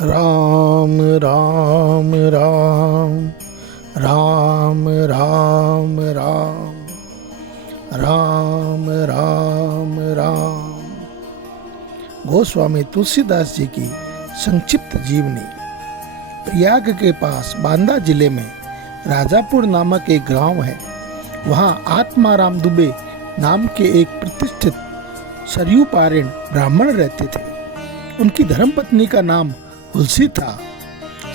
राम राम राम राम राम राम राम राम राम। गोस्वामी तुलसीदास जी की संक्षिप्त जीवनी। प्रयाग के पास बांदा जिले में राजापुर नामक एक गांव है। वहां आत्माराम दुबे नाम के एक प्रतिष्ठित सरयू पारण ब्राह्मण रहते थे। उनकी धर्मपत्नी का नाम तुलसी था।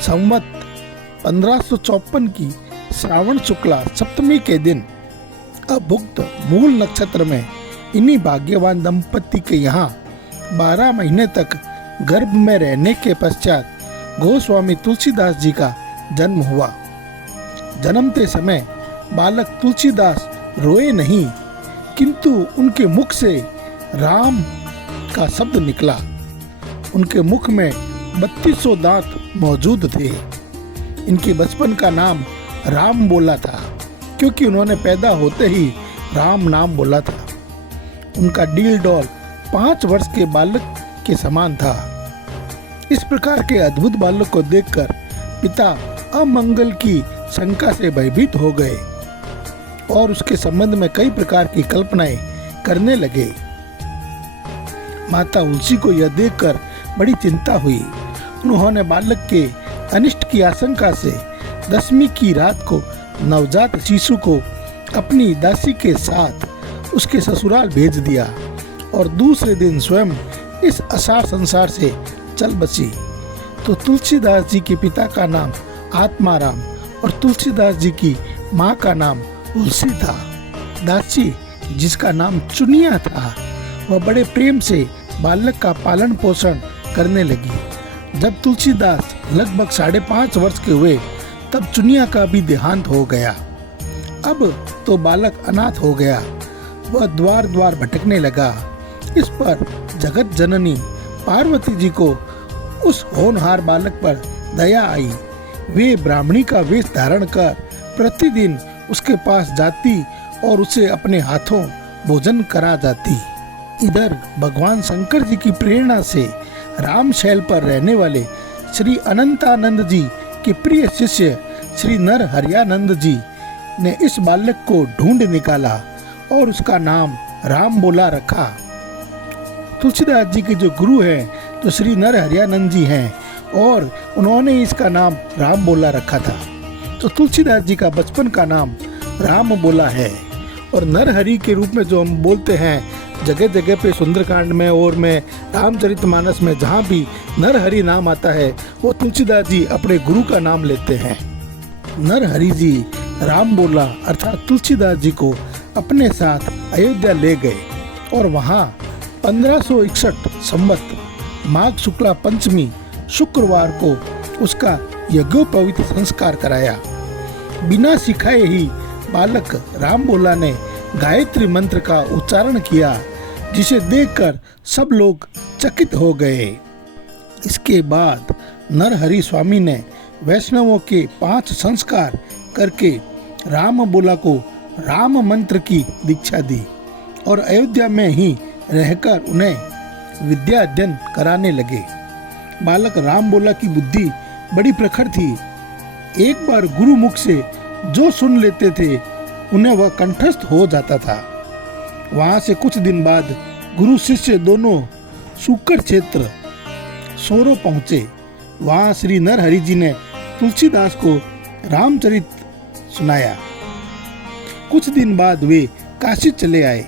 संवत 1554 की श्रावण शुक्ला सप्तमी के दिन अभुक्त मूल नक्षत्र में इन्हीं भाग्यवान दंपति के यहाँ 12 महीने तक गर्भ में रहने के पश्चात गोस्वामी तुलसीदास जी का जन्म हुआ। जन्मते समय बालक तुलसीदास रोए नहीं, किंतु उनके मुख से राम का शब्द निकला। उनके मुख में 3200 दांत मौजूद थे। इनके बचपन का नाम राम बोला था, क्योंकि उन्होंने पैदा होते ही राम नाम बोला था। उनका डील डॉल 5 वर्ष के बालक के समान था। इस प्रकार के अद्भुत बालक को देखकर पिता अमंगल की शंका से भयभीत हो गए और उसके संबंध में कई प्रकार की कल्पनाएं करने लगे। माता तुलसी को यह देखकर बड़ी चिंता हुई। उन्होंने बालक के अनिष्ट की आशंका से 10वीं की रात को नवजात शिशु को अपनी दासी के साथ उसके ससुराल भेज दिया और दूसरे दिन स्वयं इस असार संसार से चल बसी। तो तुलसीदास जी के पिता का नाम आत्माराम और तुलसीदास जी की माँ का नाम तुलसी था। दासी जिसका नाम चुनिया था, वह बड़े प्रेम से बालक का पालन पोषण करने लगी। जब तुलसीदास लगभग 5.5 वर्ष के हुए तब चुनिया का भी देहांत हो गया। अब तो बालक अनाथ हो गया। वह द्वार द्वार भटकने लगा। इस पर जगत जननी पार्वती जी को उस होनहार बालक पर दया आई। वे ब्राह्मणी का वेश धारण कर प्रतिदिन उसके पास जाती और उसे अपने हाथों भोजन करा जाती। इधर भगवान शंकर जी की प्रेरणा से राम शैल पर रहने वाले श्री अनंतानंद जी के प्रिय शिष्य श्री नर हरियानंद जी ने इस बालक को ढूंढ निकाला और उसका नाम राम बोला रखा। तुलसीदास जी के जो गुरु हैं तो श्री नर हरियानंद जी हैं और उन्होंने इसका नाम राम बोला रखा था। तो तुलसीदास जी का बचपन का नाम राम बोला है। और नरहरि के रूप में जो हम बोलते हैं जगह जगह पे सुंदरकांड में और में रामचरितमानस में जहाँ भी नरहरि नाम आता है वो तुलसीदास जी अपने गुरु का नाम लेते हैं। नरहरि जी राम बोला अर्थात तुलसीदास जी को अपने साथ अयोध्या ले गए और वहाँ 1561 संवत माघ शुक्ला पंचमी शुक्रवार को उसका यज्ञोपवीत संस्कार कराया। बिना सिखाए ही बालक राम बोला ने गायत्री मंत्र का उच्चारण किया, जिसे देखकर सब लोग चकित हो गए। इसके बाद नरहरि स्वामी ने वैष्णवों के 5 संस्कार करके राम बोला को राम मंत्र की दीक्षा दी और अयोध्या में ही रहकर उन्हें विद्या अध्ययन कराने लगे। बालक राम बोला की बुद्धि बड़ी प्रखर थी। एक बार गुरु मुख से जो सुन लेते थे उन्हें वह कंठस्थ हो जाता था। वहां से कुछ दिन बाद गुरु शिष्य दोनों सूकर क्षेत्र सोरो पहुंचे। वहां श्री नरहरि जी ने तुलसीदास को रामचरित सुनाया। कुछ दिन बाद वे काशी चले आए।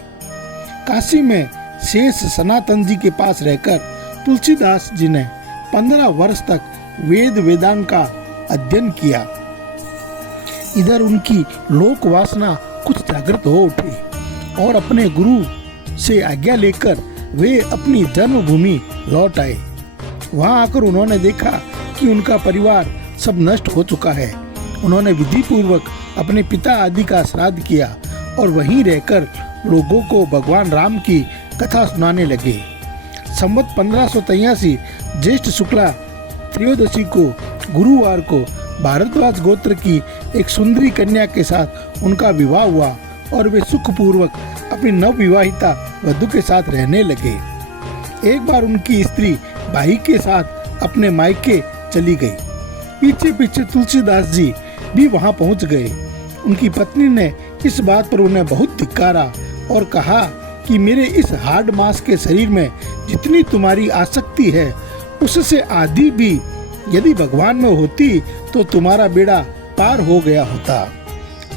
काशी में शेष सनातन जी के पास रहकर तुलसीदास जी ने 15 वर्ष तक वेद वेदांग का अध्ययन किया। इधर उनकी लोक वासना कुछ जागृत हो उठी और अपने गुरु से आज्ञा लेकर वे अपनी जन्मभूमि लौट आए। वहां आकर उन्होंने देखा कि उनका परिवार सब नष्ट हो चुका है। उन्होंने विधि पूर्वक अपने पिता आदि का श्राद्ध किया और वहीं रहकर लोगों को भगवान राम की कथा सुनाने लगे। संवत 1583 ज्येष्ठ शुक्ला त्रयोदशी को गुरुवार को भारद्वाज गोत्र की एक सुंदरी कन्या के साथ उनका विवाह हुआ और वे सुखपूर्वक अपनी नवविवाहिता वधू के साथ रहने लगे। एक बार उनकी स्त्री भाई के साथ अपने मायके चली गई। पीछे पीछे तुलसीदास जी भी वहां पहुंच गए। उनकी पत्नी ने इस बात पर उन्हें बहुत धिक्कारा और कहा कि मेरे इस हार्ड मांस के शरीर में जितनी तुम्हारी आसक्ति है उससे आधी भी यदि भगवान में होती तो तुम्हारा बेड़ा पार हो गया होता।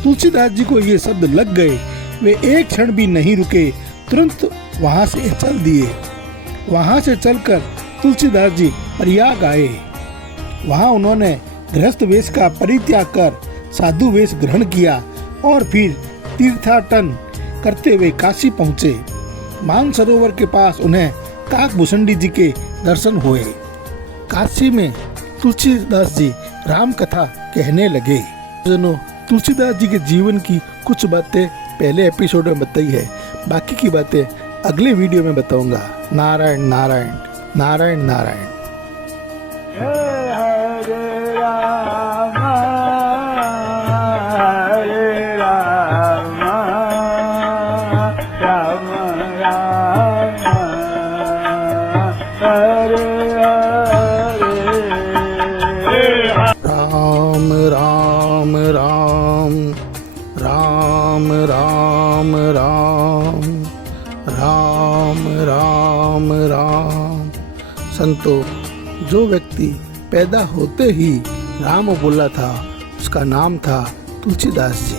तुलसीदास जी को ये शब्द लग गए। वे एक क्षण भी नहीं रुके, तुरंत वहां से चल दिए। वहां से चलकर तुलसीदास जी प्रयाग आए। वहां उन्होंने गृहस्थ वेश का परित्याग कर साधु वेश ग्रहण किया और फिर तीर्थाटन करते हुए काशी पहुंचे। मानसरोवर के पास उन्हें काकभूषणी जी के दर्शन हुए। काशी में तुलसीदास जी राम कथा कहने लगे। तुलसीदास जी के जीवन की कुछ बातें पहले एपिसोड में बताई है, बाकी की बातें अगले वीडियो में बताऊंगा। नारायण नारायण नारायण नारायण। हरे राम हरे राम राम राम हरे हरे। राम राम राम राम राम राम राम राम राम। संतो, जो व्यक्ति पैदा होते ही राम बोला था उसका नाम था तुलसीदास जी।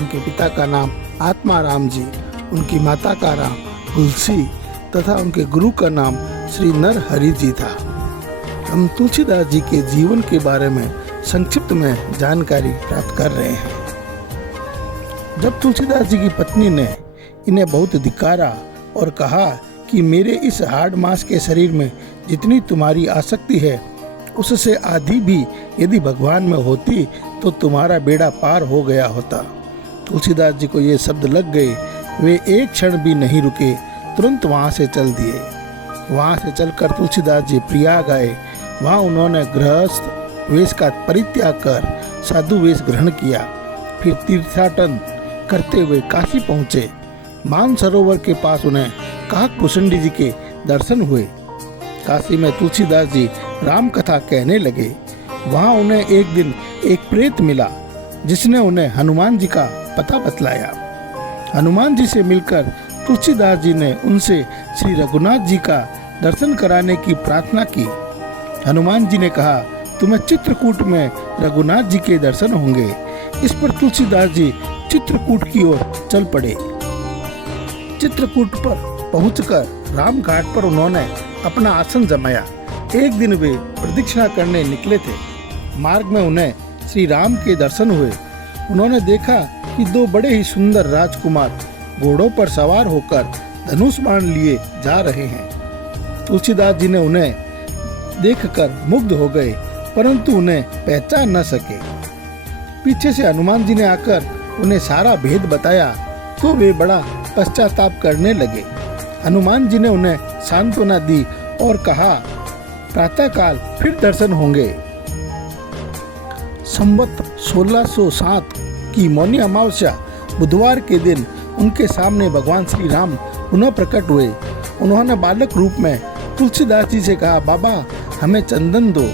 उनके पिता का नाम आत्माराम जी, उनकी माता का नाम तुलसी तथा उनके गुरु का नाम श्री नरहरि जी था। हम तुलसीदास जी के जीवन के बारे में संक्षिप्त में जानकारी प्राप्त कर रहे हैं। जब तुलसीदास जी की पत्नी ने इन्हें बहुत धिक्कारा और कहा कि मेरे इस हार्ड मांस के शरीर में जितनी तुम्हारी आसक्ति है उससे आधी भी यदि भगवान में होती तो तुम्हारा बेड़ा पार हो गया होता। तुलसीदास जी को ये शब्द लग गए। वे एक क्षण भी नहीं रुके, तुरंत वहाँ से चल दिए। वहाँ से चलकर तुलसीदास जी प्रयाग आए। वहाँ उन्होंने गृहस्थ वेश का परित्याग कर साधु वेश ग्रहण किया। फिर तीर्थाटन करते हुए काशी पहुँचे। मानसरोवर के पास उन्हें काकभूषणी जी के दर्शन हुए। काशी में तुलसीदास जी राम कथा कहने लगे। वहां उन्हें एक दिन एक प्रेत मिला जिसने उन्हें हनुमान जी का पता बतलाया। हनुमान जी से मिलकर तुलसीदास जी ने उनसे श्री रघुनाथ जी का दर्शन कराने की प्रार्थना की। हनुमान जी ने कहा, तुम्हें चित्रकूट में रघुनाथ जी के दर्शन होंगे। इस पर तुलसीदास जी चित्रकूट की ओर चल पड़े। चित्रकूट पर पहुंचकर राम घाट पर उन्होंने अपना आसन जमाया। एक दिन वे प्रदक्षिणा करने निकले थे। मार्ग में उन्हें श्री राम के दर्शन हुए। उन्होंने देखा कि दो बड़े ही सुंदर राजकुमार घोड़ों पर सवार होकर धनुष बाण लिए जा रहे हैं। तुलसीदास जी ने उन्हें देखकर मुग्ध हो गए, परंतु उन्हें पहचान न सके। पीछे से हनुमान जी ने आकर उन्हें सारा भेद बताया तो वे बड़ा पश्चाताप करने लगे। हनुमान जी ने उन्हें सांत्वना दी और कहा, प्रातःकाल फिर दर्शन होंगे। संवत 1607 की मौनी अमावस्या बुधवार के दिन उनके सामने भगवान श्री राम पुनः प्रकट हुए। उन्होंने बालक रूप में तुलसीदास जी से कहा, बाबा हमें चंदन दो।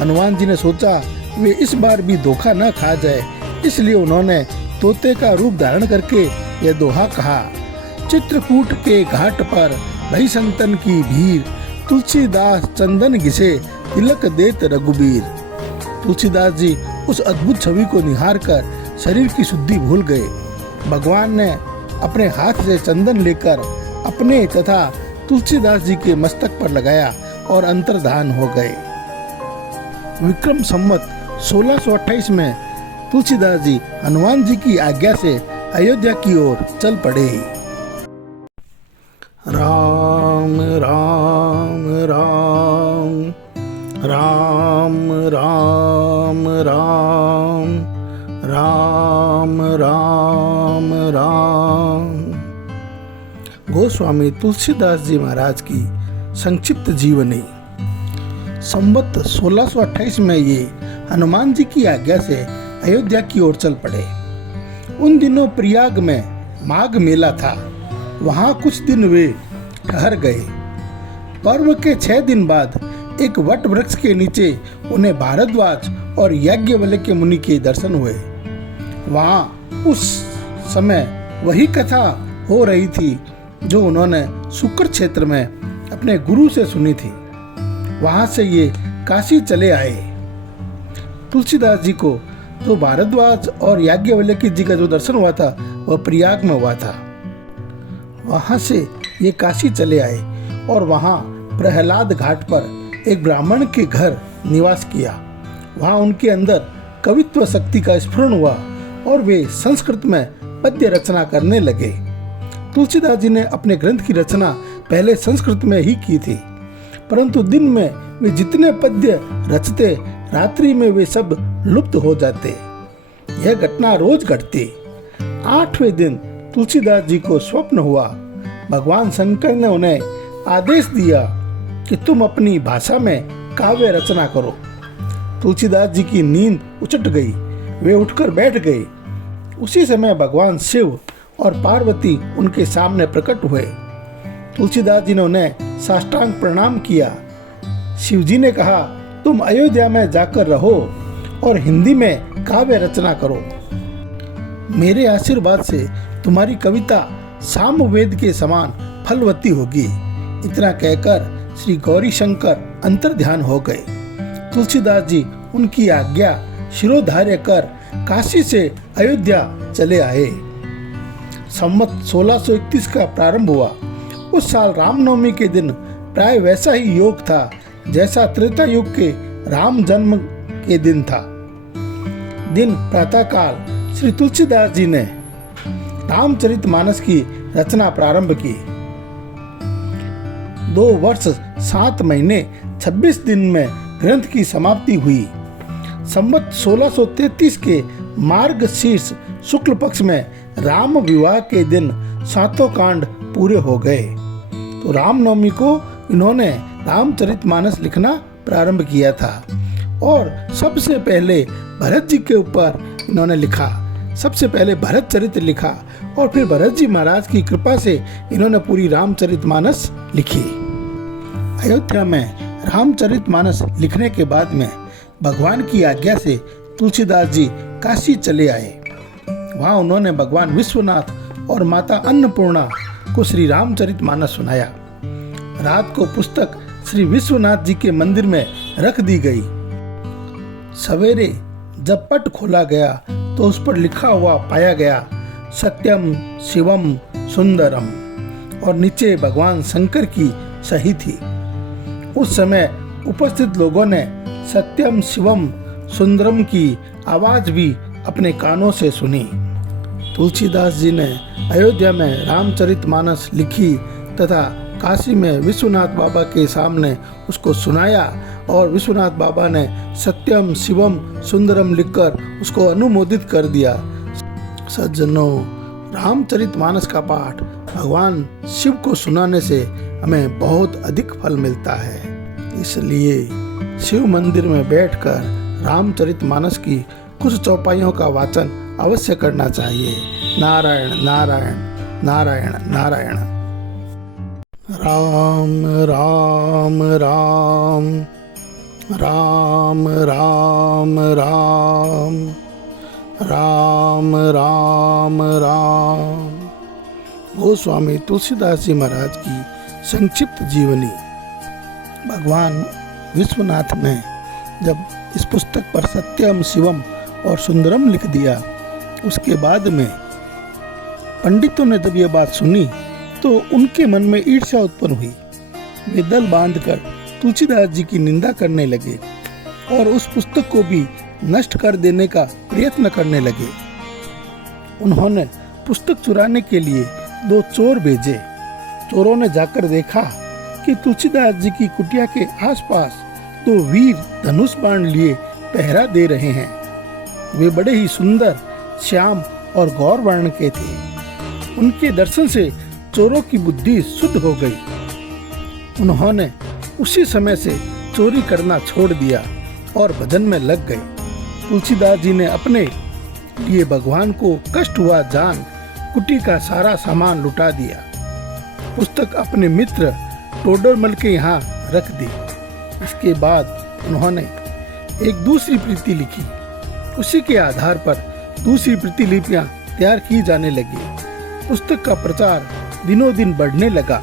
हनुमान जी ने सोचा वे इस बार भी धोखा न खा जाए, इसलिए उन्होंने तोते का रूप धारण करके यह दोहा कहा, चित्रकूट के घाट पर भई संतन की भीड़, तुलसीदास चंदन घिसे तिलक देत रघुबीर। तुलसीदास जी उस अद्भुत छवि को निहार कर शरीर की शुद्धि भूल गए। भगवान ने अपने हाथ से चंदन लेकर अपने तथा तुलसीदास जी के मस्तक पर लगाया और अंतर्धान हो गए। विक्रम संवत 1628 में तुलसीदास जी हनुमान जी की आज्ञा से अयोध्या की ओर चल पड़े। राम राम राम राम राम राम राम राम राम। गोस्वामी तुलसीदास जी महाराज की संक्षिप्त जीवनी। संवत 1628 में ये हनुमान जी की आज्ञा से अयोध्या की ओर चल पड़े। उन दिनों प्रयाग में माघ मेला था। वहां कुछ दिन वे ठहर गए। पर्व के 6 दिन बाद एक वट वृक्ष के नीचे उन्हें भारद्वाज और याज्ञवल्क्य मुनि के दर्शन हुए। वहाँ उस समय वही कथा हो रही थी जो उन्होंने शुक्र क्षेत्र में अपने गुरु से सुनी थी। वहाँ से ये काशी चले आए। तुलसीदास जी को तो भारद्वाज और याज्ञवल्क्य जी का जो दर्शन हुआ था वह प्रयाग में हुआ था। वहाँ से ये काशी चले आए और वहाँ प्रहलाद घाट पर एक ब्राह्मण के घर निवास किया। वहाँ उनके अंदर कवित्व शक्ति का स्फुरण हुआ और वे संस्कृत में पद्य रचना करने लगे। तुलसीदास जी ने अपने ग्रंथ की रचना पहले संस्कृत में ही की थी, परंतु दिन में वे जितने पद्य रचते, रात्रि में वे सब लुप्त हो जाते। यह घटना रोज घटती। 8वें दिन तुलसीदास जी को स्वप्न हुआ। भगवान शंकर ने उन्हें आदेश दिया कि तुम अपनी भाषा में काव्य रचना करो। तुलसीदास जी की नींद उचट गई। वे उठकर बैठ गए। उसी समय भगवान शिव और पार्वती उनके सामने प्रकट हुए। तुलसीदास जी ने उन्हें साष्टांग प्रणाम किया। शिव जी ने कहा, तुम अयोध्या में जाकर रहो और हिंदी में काव्य रचना करो। मेरे आशीर्वाद से तुम्हारी कविता सामवेद के समान फलवती होगी। इतना कहकर श्री गौरी शंकर अंतर्ध्यान हो गए। तुलसीदास जी उनकी आज्ञा शिरोधार्य कर काशी से अयोध्या चले आए। संवत 1631 का प्रारंभ हुआ। उस साल रामनवमी के दिन प्राय वैसा ही योग था जैसा त्रेता युग के राम जन्म के दिन था। दिन प्रातःकाल श्री तुलसीदास जी ने रामचरितमानस की रचना प्रारंभ की। 2 वर्ष 7 महीने 26 दिन में ग्रंथ की समाप्ति हुई। संवत 1633 के मार्गशीर्ष शुक्ल पक्ष में राम विवाह के दिन 7 कांड पूरे हो गए। तो रामनवमी को इन्होंने रामचरितमानस लिखना प्रारंभ किया था और सबसे पहले भरत जी के ऊपर इन्होंने लिखा। सबसे पहले भरत चरित्र लिखा और फिर भरत जी महाराज की कृपा से इन्होंने पूरी रामचरितमानस लिखी। अयोध्या में रामचरितमानस लिखने के बाद में भगवान की आज्ञा से तुलसीदास जी काशी चले आए। वहाँ उन्होंने भगवान विश्वनाथ और माता अन्नपूर्णा को श्री रामचरितमानस सुनाया। रात को पुस्तक श्री विश्वनाथ जी के मंदिर में रख दी गई। सवेरे जब पट खोला गया तो उस पर लिखा हुआ पाया गया, सत्यम शिवम सुंदरम, और नीचे भगवान शंकर की सही थी। उस समय उपस्थित लोगों ने सत्यम शिवम सुंदरम की आवाज भी अपने कानों से सुनी। तुलसीदास जी ने अयोध्या में रामचरितमानस लिखी तथा काशी में विश्वनाथ बाबा के सामने उसको सुनाया और विश्वनाथ बाबा ने सत्यम शिवम सुंदरम लिखकर उसको अनुमोदित कर दिया। सज्जनों, रामचरितमानस का पाठ भगवान शिव को सुनाने से हमें बहुत अधिक फल मिलता है। इसलिए शिव मंदिर में बैठकर रामचरितमानस की कुछ चौपाइयों का वाचन अवश्य करना चाहिए। नारायण नारायण नारायण नारायण। राम राम राम राम राम राम राम राम राम। गोस्वामी तुलसीदास जी महाराज की संक्षिप्त जीवनी। भगवान विश्वनाथ ने जब इस पुस्तक पर सत्यम शिवम और सुंदरम लिख दिया, उसके बाद में पंडितों ने जब यह बात सुनी तो उनके मन में ईर्ष्या उत्पन्न हुई। वे दल बांधकर तुलसीदास जी की निंदा करने लगे और उस पुस्तक को भी नष्ट कर देने का प्रयत्न करने लगे। उन्होंने पुस्तक चुराने के लिए 2 चोर भेजे। चोरों ने जाकर देखा कि तुलसीदास जी की कुटिया के आसपास 2 वीर धनुष बाण लिए पहरा दे रहे हैं। वे बड़े ही सुंदर, श्याम और गौर वर्ण के थे। उनके दर्शन से चोरों की बुद्धि शुद्ध हो गई। उन्होंने उसी समय से चोरी करना छोड़ दिया और भजन में लग गए। तुलसीदास जी ने अपने लिए भगवान को कष्ट हुआ जान कुटी का सारा सामान लुटा दिया। पुस्तक अपने मित्र टोडरमल के यहाँ रख दी। इसके बाद उन्होंने एक दूसरी प्रति लिखी। उसी के आधार पर दूसरी प्रतिलिपियां तैयार की जाने लगी। पुस्तक का प्रचार दिनों दिन बढ़ने लगा।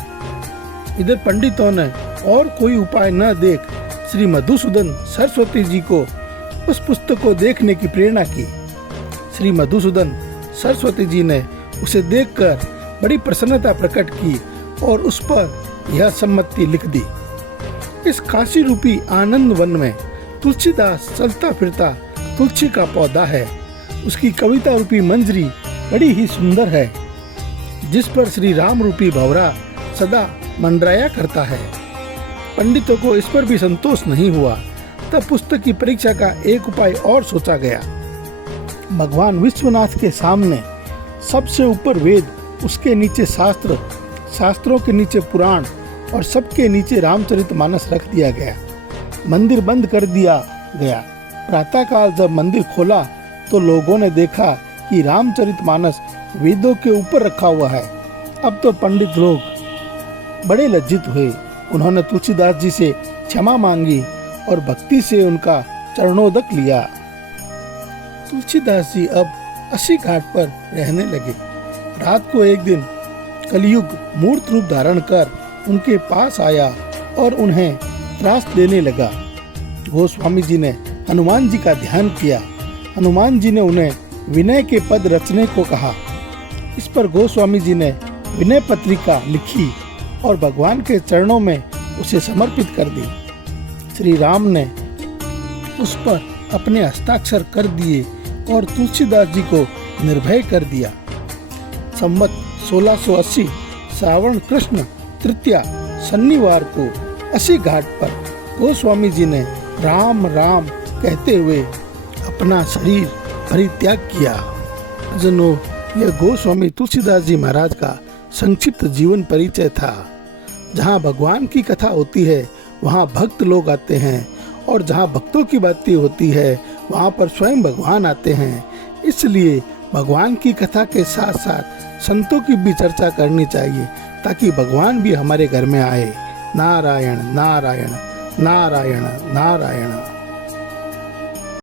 इधर पंडितों ने और कोई उपाय न देख श्री मधुसूदन सरस्वती जी को उस पुस्तक को देखने की प्रेरणा की। श्री मधुसूदन सरस्वती जी ने उसे देखकर बड़ी प्रसन्नता प्रकट की और उस पर यह सम्मति लिख दी। इस काशी रूपी आनंद वन में तुलसीदास चलता फिरता तुलसी का पौधा है। उसकी कविता रूपी मंजरी बड़ी ही सुंदर है, जिस पर श्री राम रूपी भंवरा सदा मंडराया करता है। पंडितों को इस पर भी संतोष नहीं हुआ। तब पुस्तक की परीक्षा का एक उपाय और सोचा गया। भगवान विश्वनाथ के सामने सबसे ऊपर वेद, उसके नीचे शास्त्र, शास्त्रों के नीचे पुराण और सबके नीचे रामचरितमानस रख दिया गया। मंदिर बंद कर दिया गया। प्रातःकाल जब मंदिर खोला तो लोगों ने देखा कि रामचरितमानस वेदों के ऊपर रखा हुआ है। अब तो पंडित लोग बड़े लज्जित हुए। उन्होंने तुलसीदास जी से क्षमा मांगी और भक्ति से उनका चरणोदक लिया। तुलसीदास जी अब 80 घाट पर रहने लगे। रात को एक दिन कलयुग मूर्त रूप धारण कर उनके पास आया और उन्हें त्रास देने लगा। गोस्वामी जी ने हनुमान जी का ध्यान किया। हनुमान जी ने उन्हें विनय के पद रचने को कहा। इस पर गोस्वामी जी ने विनय पत्रिका लिखी और भगवान के चरणों में उसे समर्पित कर दी। श्री राम ने उस पर अपने हस्ताक्षर कर दिए और तुलसीदास जी को निर्भय कर दिया। संवत 1680 श्रावण कृष्ण तृतीया शनिवार को 80 घाट पर गोस्वामी जी ने राम राम कहते हुए अपना शरीर परित्याग किया। जनों, यह गोस्वामी तुलसीदास जी महाराज का संक्षिप्त जीवन परिचय था। जहाँ भगवान की कथा होती है वहाँ भक्त लोग आते हैं, और जहाँ भक्तों की बातें होती है वहाँ पर स्वयं भगवान आते हैं। इसलिए भगवान की कथा के साथ साथ संतों की भी चर्चा करनी चाहिए, ताकि भगवान भी हमारे घर में आए। नारायण नारायण नारायण नारायण।